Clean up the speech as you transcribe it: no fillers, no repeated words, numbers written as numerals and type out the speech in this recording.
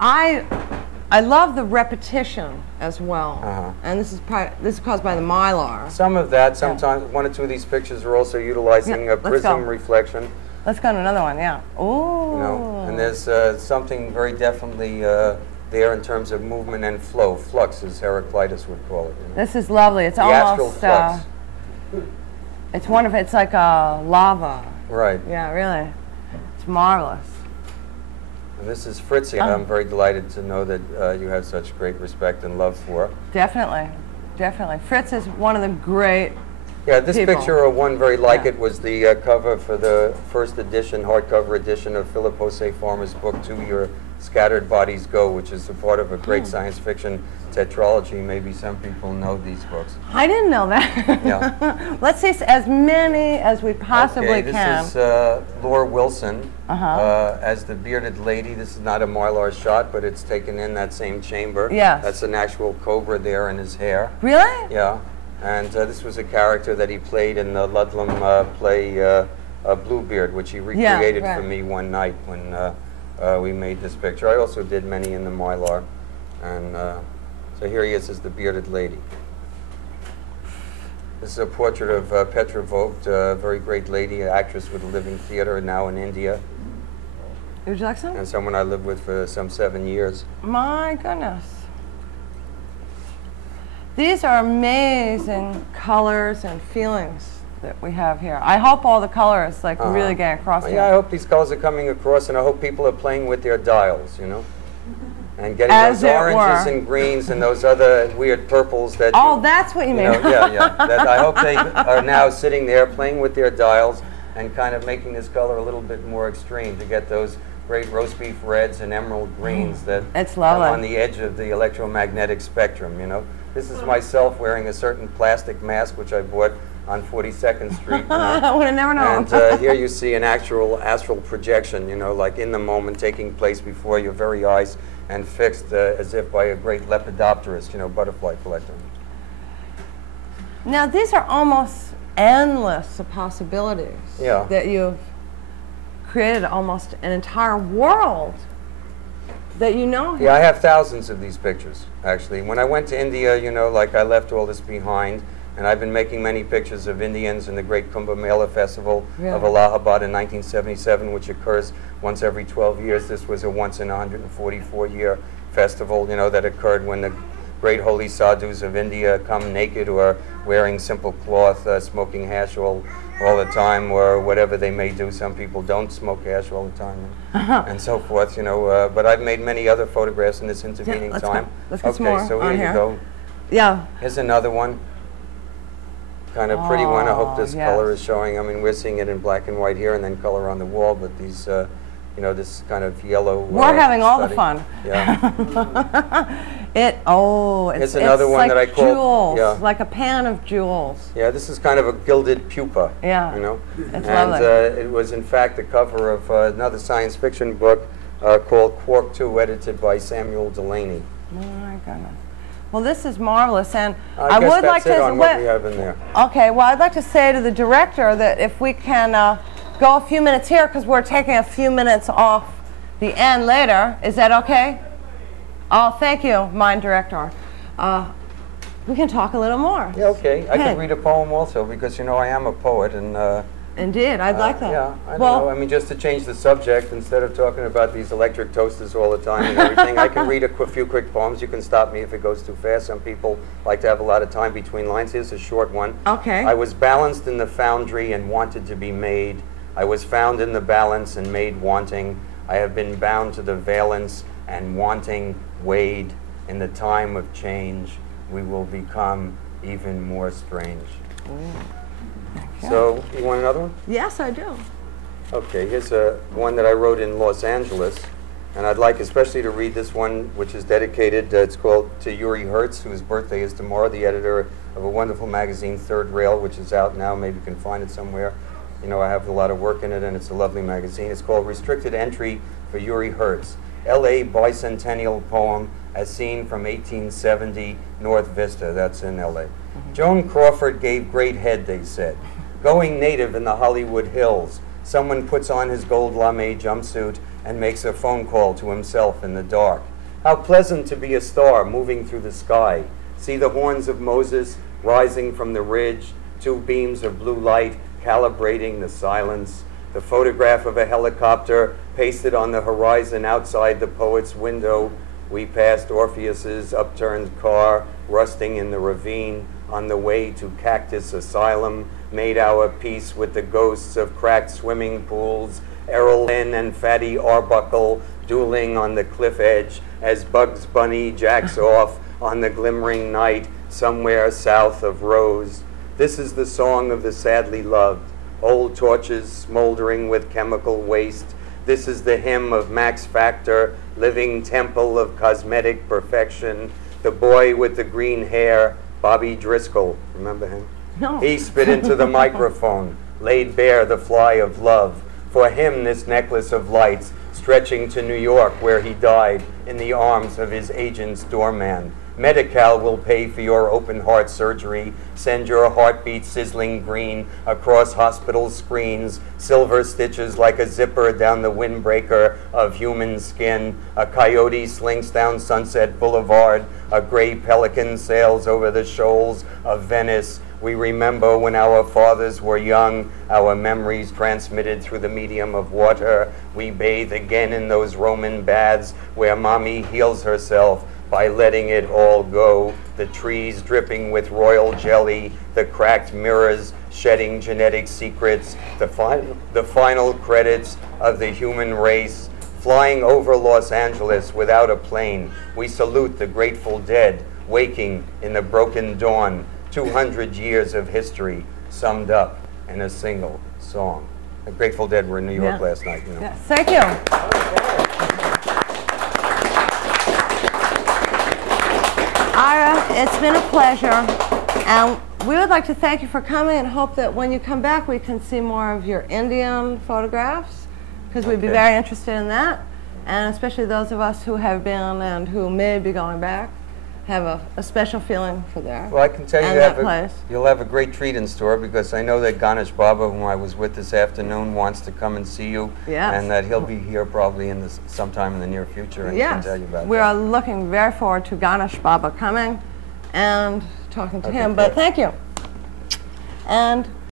I love the repetition as well, and this is caused by the mylar. Some of that. Sometimes one or two of these pictures are also utilizing a prism reflection. Let's go to another one. Yeah. Oh. You know, and there's something very definitely there in terms of movement and flow. Flux, as Heraclitus would call it. You know? This is lovely. It's the almost. flux. It's wonderful. It's like lava. Right. Yeah, really. It's marvelous. And this is Fritzi, and I'm very delighted to know that you have such great respect and love for. Definitely, definitely. Fritz is one of the great this people. picture, or one very like it, was the cover for the first edition, hardcover edition of Philip Jose Farmer's book, To Your Scattered Bodies Go, which is a part of a great science fiction tetralogy. Maybe some people know these books. I didn't know that. Yeah. Let's see as many as we possibly can. This is Laura Wilson as the bearded lady. This is not a mylar shot, but it's taken in that same chamber. Yes. That's an actual cobra there in his hair. Really? Yeah. And this was a character that he played in the Ludlam play Bluebeard, which he recreated for me one night when we made this picture. I also did many in the mylar. And so here he is as the bearded lady. This is a portrait of Petra Vogt, a very great lady, an actress with a living theater, now in India. Would you like some? And someone I lived with for some 7 years. My goodness. These are amazing colors and feelings that we have here. I hope all the colors really get across here. Yeah, I hope these colors are coming across, and I hope people are playing with their dials, you know, and getting those oranges and greens and those other weird purples that. Oh, that's what you mean. Know, yeah. That I hope they are now sitting there playing with their dials and kind of making this color a little bit more extreme to get those great roast beef reds and emerald greens that are on the edge of the electromagnetic spectrum, you know. This is myself wearing a certain plastic mask which I bought on 42nd Street. I would have never known. And here you see an actual astral projection, you know, like in the moment taking place before your very eyes and fixed as if by a great lepidopterist, you know, butterfly collector. Now these are almost endless possibilities that you've created almost an entire world that you know here. Yeah, I have thousands of these pictures, actually. When I went to India, you know, like I left all this behind, and I've been making many pictures of Indians in the great Kumbh Mela Festival of Allahabad in 1977, which occurs once every 12 years. This was a once in 144-year festival, you know, that occurred when the great holy sadhus of India come naked or wearing simple cloth, smoking hash all the time, or whatever they may do. Some people don't smoke hash all the time, and so forth, you know. But I've made many other photographs in this intervening time. Let's get some more so on here you go. Yeah. Here's another one. Kind of pretty one. I hope this color is showing. I mean, we're seeing it in black and white here, and then color on the wall. But these, you know, this kind of yellow. We're having all the fun. Yeah. It's another one like that I call jewels, like a pan of jewels. Yeah, this is kind of a gilded pupa. Yeah, you know, it's lovely. It was in fact the cover of another science fiction book called Quark 2, edited by Samuel Delaney. My goodness. Well, this is marvelous, and I would like to. On what we have in there. Okay. Well, I'd like to say to the director that if we can go a few minutes here, because we're taking a few minutes off the end later. Is that okay? Oh, thank you, mine director. We can talk a little more. Yeah, okay. I can read a poem also, because, you know, I am a poet, and indeed, I'd like that. Yeah, I don't know. I mean, just to change the subject, instead of talking about these electric toasters all the time and everything, I can read a few quick poems. You can stop me if it goes too fast. Some people like to have a lot of time between lines. Here's a short one. Okay. I was balanced in the foundry and wanted to be made. I was found in the balance and made wanting. I have been bound to the valence and wanting weighed. In the time of change, we will become even more strange. So, you want another one? Yes, I do. Okay, here's one that I wrote in Los Angeles, and I'd like especially to read this one, which is dedicated, it's called to Yuri Hertz, whose birthday is tomorrow, the editor of a wonderful magazine, Third Rail, which is out now. Maybe you can find it somewhere. You know, I have a lot of work in it, and it's a lovely magazine. It's called Restricted Entry for Yuri Hertz. L.A. Bicentennial Poem as seen from 1870 North Vista. That's in L.A. Joan Crawford gave great head, they said. Going native in the Hollywood Hills, Someone puts on his gold lame jumpsuit and makes a phone call to himself in the dark. How pleasant to be a star moving through the sky. See the horns of Moses rising from the ridge, two beams of blue light calibrating the silence. The photograph of a helicopter pasted on the horizon outside the poet's window. We passed Orpheus's upturned car, rusting in the ravine, on the way to Cactus Asylum, made our peace with the ghosts of cracked swimming pools, Errol Lynn and Fatty Arbuckle dueling on the cliff edge as Bugs Bunny jacks off on the glimmering night somewhere south of Rose. This is the song of the sadly loved, old torches smoldering with chemical waste. This is the hymn of Max Factor, living temple of cosmetic perfection. The boy with the green hair, Bobby Driscoll, remember him? No. He spit into the microphone, laid bare the fly of love. For him, this necklace of lights, stretching to New York, where he died in the arms of his agent's doorman. Medi-Cal will pay for your open heart surgery, send your heartbeat sizzling green across hospital screens, silver stitches like a zipper down the windbreaker of human skin. A coyote slinks down Sunset Boulevard, a gray pelican sails over the shoals of Venice. We remember when our fathers were young, our memories transmitted through the medium of water. We bathe again in those Roman baths where mommy heals herself by letting it all go. The trees dripping with royal jelly, the cracked mirrors shedding genetic secrets, the final credits of the human race. Flying over Los Angeles without a plane, we salute the Grateful Dead, waking in the broken dawn. 200 years of history summed up in a single song. The Grateful Dead were in New York last night. You know. Yes, thank you. Ira, it's been a pleasure, and we would like to thank you for coming and hope that when you come back we can see more of your Indian photographs, because we'd be very interested in that, and especially those of us who have been and who may be going back have a special feeling for there. Well, I can tell you you'll have a great treat in store, because I know that Ganesh Baba, whom I was with this afternoon, wants to come and see you, and that he'll be here probably sometime in the near future, and can tell you about we are looking very forward to Ganesh Baba coming and talking to him, but thank you. And